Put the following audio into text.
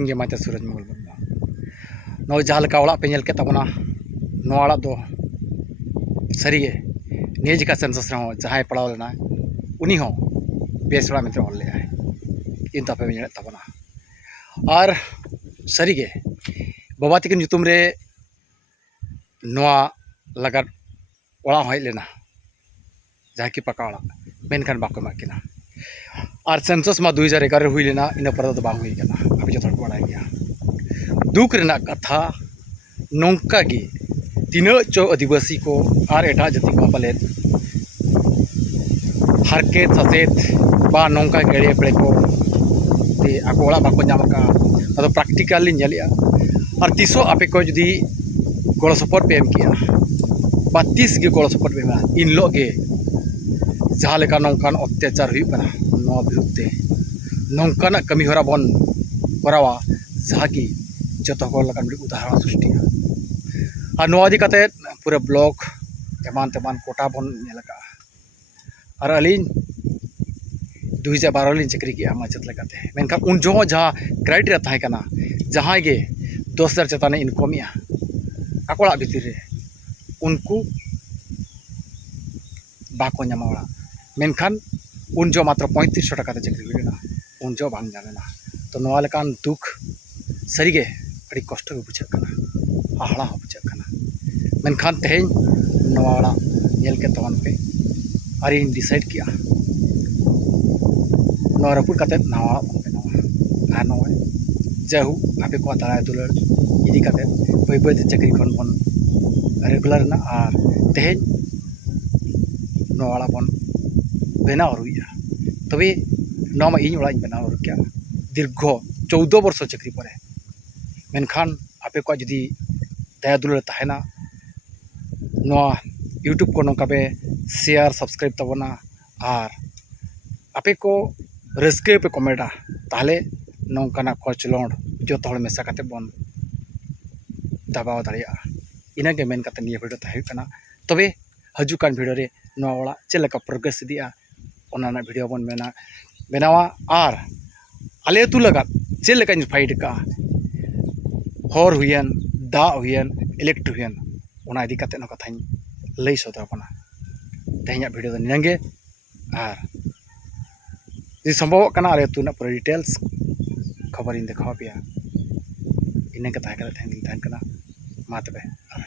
ᱤᱧ ᱜᱮ ᱢᱟᱪᱮᱫ ᱥᱩᱨᱚᱡᱽ ᱢᱚᱝᱜᱚᱞ ᱢᱩᱨᱢᱩ ᱱᱚᱜᱼᱚᱭ ᱡᱟᱦᱟᱸ ᱞᱮᱠᱟ ᱚᱲᱟᱜ ᱯᱮ ᱧᱮᱞ ᱠᱮᱫ ᱛᱟᱵᱚᱱᱟ ᱱᱚᱣᱟ ᱚᱲᱟᱜ ᱫᱚ ᱥᱟᱹᱨᱤᱜᱮ ᱱᱤᱭᱟᱹ ᱡᱮᱠᱷᱟ ᱥᱮᱱᱥᱟᱥ ᱨᱮᱦᱚᱸ ᱡᱟᱦᱟᱸᱭ ᱯᱟᱲᱟᱣ ᱞᱮᱱᱟ ᱩᱱᱤ ᱦᱚᱸ ᱵᱮᱥ ᱚᱲᱟᱜ ᱢᱮᱱᱛᱮ ᱚᱞ ᱞᱮᱜᱼᱟᱭ ᱠᱤᱱᱛᱩ ᱟᱯᱮ ᱧᱮᱞᱮᱫ ᱛᱟᱵᱚᱱᱟ ᱟᱨ ᱥᱟᱹᱨᱤᱜᱮ ᱵᱟᱵᱟ ᱛᱟᱹᱠᱤᱱ ᱧᱩᱛᱩᱢ ᱨᱮ ᱱᱚᱣᱟ ᱞᱟᱜᱟᱫ ᱚᱲᱟᱜ ᱦᱚᱸ ᱦᱮᱡ ᱞᱮᱱᱟ ᱡᱟᱦᱟᱸ ᱠᱤ ᱯᱟᱠᱟ ᱚᱲᱟᱜ ᱢᱮᱱᱠᱷᱟन ᱵᱟᱠᱚ ᱮᱢᱟᱜ ᱠᱤᱱᱟ और सेंसस मा 2011 हुई लेना इन पर तो बांग हुई कना अभी जो थोड़ा गया दुख रेना कथा नौका गे तीना चो आदिवासी को और एटा जाति को पाले हारके सचेत बा नौका गेड़े पेड़े को ते आको ओड़ा बाको नाम का अदो प्रैक्टिकली नेलिया और तीसो आपे को जदी गोड़ सपोर्ट पे एम किया बा 30 गे गोड़ सपोर्ट पे इन लोगे जहाँ लेका नौकान अत्याचार हुई कना नवा विरुद्धे नौकाना कमी हरा बन करावा जहाँ की जतो हर लगा उदाहरण सृष्टि और नवा इदी काते पूरा ब्लॉक एमान तेमान कोटा बन नेलका और अलिन 2012 लिन चक्री किया माचेत लेकाते मेनका उन जो जहाँ क्राइटेरिया थाहे कना जहाँ गे 10,000 चेताने इनकम या आकोड़ा भीतर रे उनको बाको नामा मेनखान उन जो मात्र 3500 टका चक्री हुईना उन जो बांग जानेना तो नवा लेकान दुख सरीगे अड़ी कष्ट के बुझे हाड़ा बुझे मेनखान तेज नवा नेल के तवन पे और इन डिसाइड किया नवा रपुर काते नवा बनावा और नवा जाहू आपे को दाराय दुलर इदी काते बय बय चक्री खन बन रेगुलर ना और तेज नवा बन बनाव रुइया तबे नवा इन ओड़ा बनाव रुकिया दीर्घ 14 वर्ष चक्री परे मेनखान आपे को जदी दया दुलर तहना नवा यूट्यूब को नौका पे शेयर सब्सक्राइब तबना और आपे को रस्के पे कमेंटा ताले नौकाना खचलोड जो हड़ मेसा काते बन दबाव दाड़िया इना के मेन काते निया वीडियो ताहे कना तबे हजुकान वीडियो रे नवा ओड़ा चेलका प्रोग्रेस दिया ओना वीडियो बन बनावा और आले तु लगा चेलका फाइट का हर हुयन दा हुयन इलेक्ट्रिक हुयन ओना इदी काते कथा लई सदर बना तेहना वीडियो निनांगे और जी संभव कना आले तुना पूरा डिटेल्स खबर इन देखा पे इन कथा कना मा तबे आर